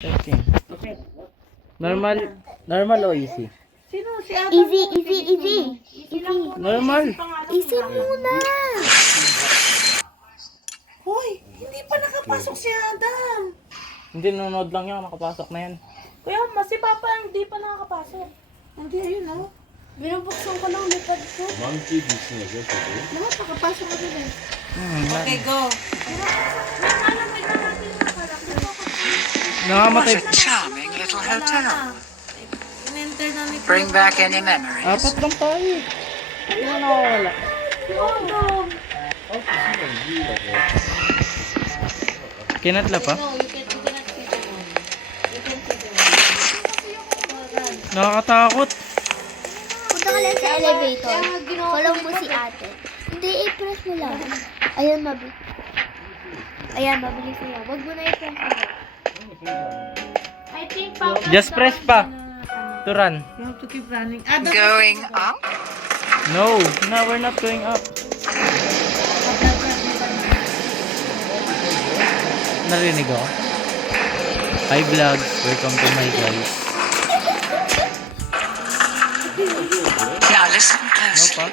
13. Normal o easy? Sino? Si Adam? Easy. Normal. Easy muna. Hoy, hindi pa nakapasok si Adam. Hindi, nanonood lang yan. Nakapasok na yan. Kaya si Papa hindi pa nakakapasok. Hindi, ayun oh. Binubuksan ko lang lipad ko. Lahat nakapasok ka din. Okay, go. Nakamatay. What a charming little hotel. In-enter na ni Bring back any memories. Apat lang tayo. Hindi na nakawala. Kinatla pa? Nakakatakot. Punta ka lang sa elevator. Follow mo si ate. Hindi, i-press mo lang. Ayan, mabilis mo lang. Wag mo na i-press mo lang. I think Papa. Just press pa. To run. You have to keep running. Adam, Going up? No, we're not going up. Narinig ako. Hi vlogs, welcome to my guys. Now listen No closely. pa?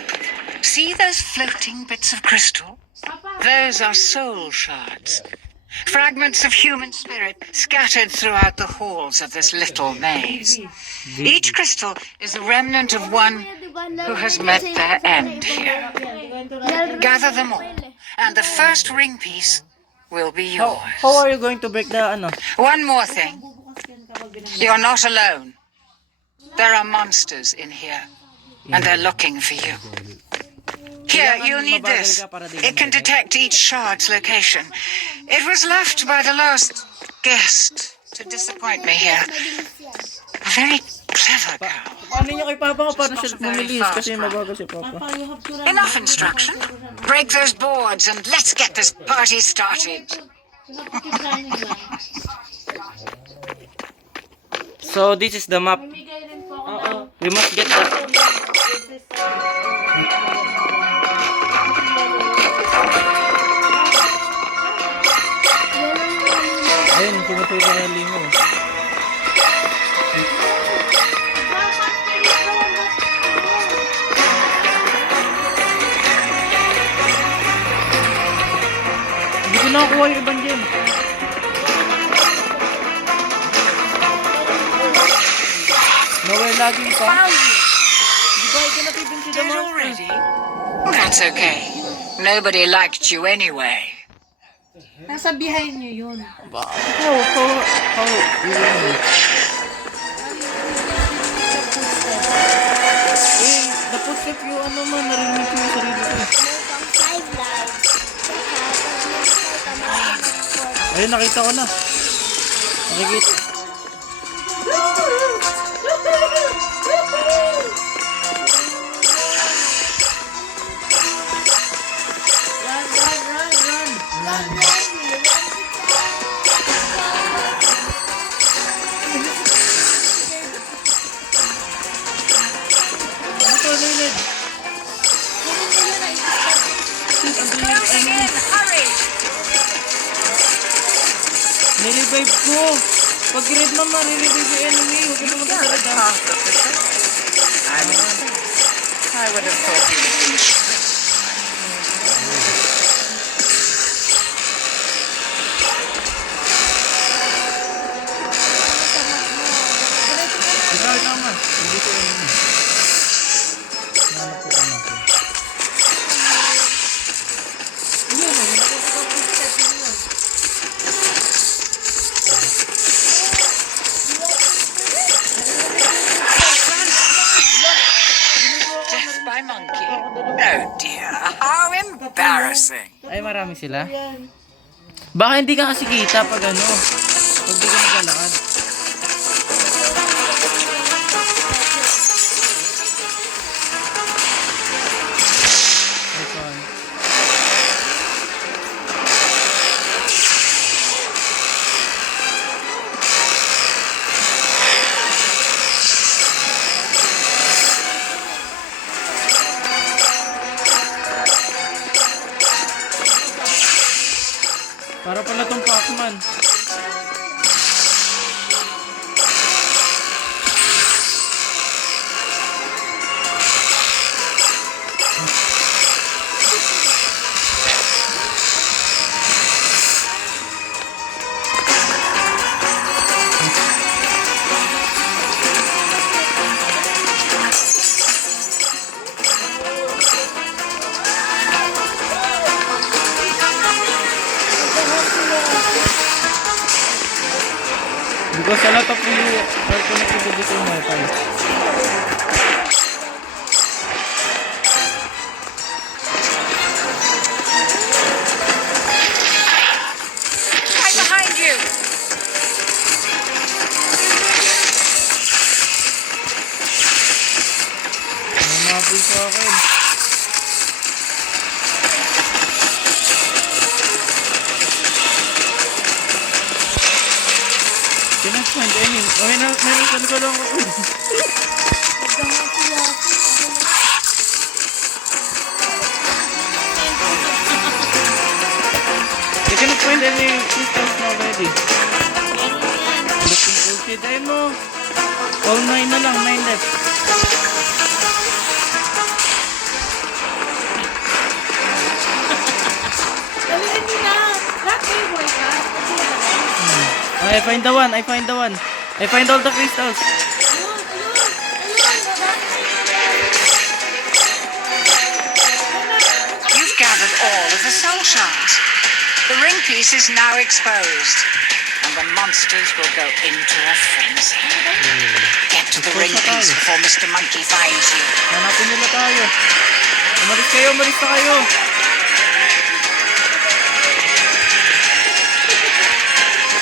See those floating bits of crystal? Those are soul shards. Fragments of human spirit scattered throughout the halls of this little maze. Each crystal is a remnant of one who has met their end here. Gather them all, and the first ring piece will be yours. How are you going to break the ano? One more thing. You're not alone. There are monsters in here, and they're looking for you. Here, you'll need this. It can detect each shard's location. It was left by the last guest to disappoint me here. A very clever girl. Paano niya kay Papa ko? Paano siya bumilis? Kasi mabagal si Papa. you have to run. Enough instruction. Break those boards and let's get this party started. You have to keep running lang. So this is the map. Bigay rin po ako ng We must get that. Ayun, tumutuloy ka ng limo. Hindi ko nakakuha yung ibang gem. Nowhere laging pa. Di ba ito natipin si Dead Damas? already? That's okay. Nobody liked you anyway. Nasa behind nyo yun. How? Eh, the footstep yung ano man, narinig ko yung sarili ko. Pang 5 lives. Ayun, nakita ko na. Nakikita. Ano to, Leonard? Closing in, hurry! Nirevive ko. Pag red na ma-revive yung enemy. Huwag ka naman You're a kasarita. half officer. I would have thought you'd have been shot. Ikaw man. Hindi ko enemy. Nanap ko naman. Death by monkey. Oh dear, how embarrassing. Ay, marami sila. Baka hindi ka kasi kita pag ano. Pag di ka nagalakad. Para pala tong Pac-Man. Because a lot of you are connected to the same Wi-Fi. Right behind you! Namapil sa akin. Pinag-find, I mean, meron sa lugalong ako. You cannot find any crystals now already. Looking okay, dahil mo. All 9 na lang, 9 left. Dalihan nyo na. Lahat kayo boy ka. I find the one, I find the one. I find all the crystals. You've gathered all of the soul shards. The ring piece is now exposed, and the monsters will go into a frenzy. Get to the ring piece before Mr. Monkey finds you. Hanapin nila tayo. Umalis kayo, umalis na kayo.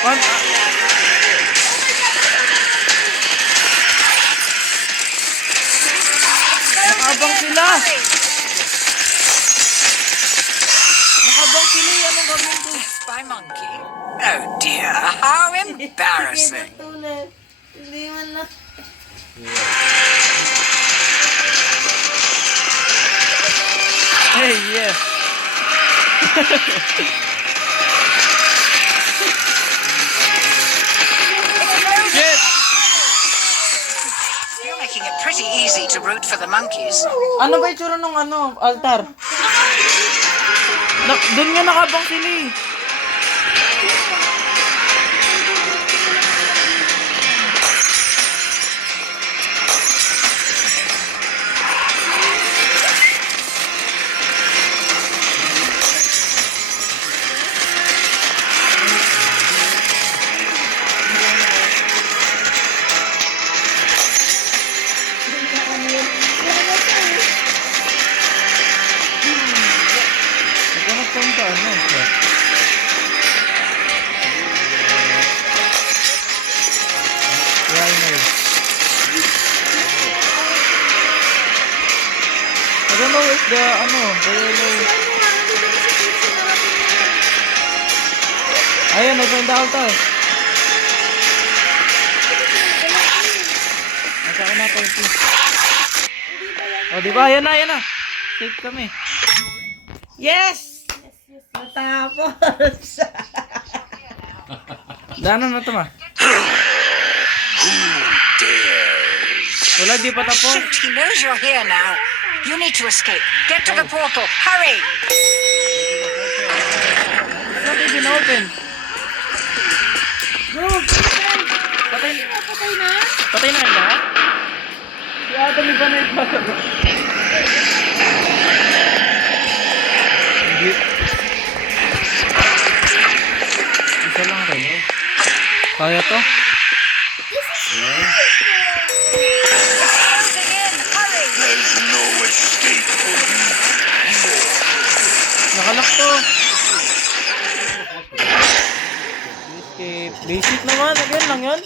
One, Nakabang sila! Nakabang sila! Anong gagawin ko? By Monkey? Oh dear, how embarrassing. Tulad. Hindi man lang. Hey, yeah. Shit! You're making it pretty easy to root for the monkeys. Ano ba itsura nung altar? Doon nga nakabang sila eh. Nagkanap ka ano? Yeah, I know. I don't know if the yellow... Ayan, I find the altar. Nasa ko na ito. O, diba? Ayan na. Safe kami. Yes! Natapos! Daanan na ito, ma. Wala, di pa tapos. Shoot, he knows you're here now. You need to escape. Get to the portal. Hurry! It's not even open. Bro, Patay, patay na? patay na lahat? Si Adam iba na ito. Hindi. Isa lang rin. Kaya to? Closing in. Hurry! Nakalak to. Escape. Basic naman. Again lang yun.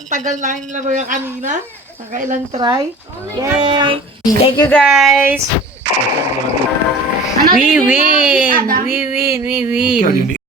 Ang tagal na yung laro yung kanina. Nakailang try. Yay! Thank you guys! We win! We win! We win!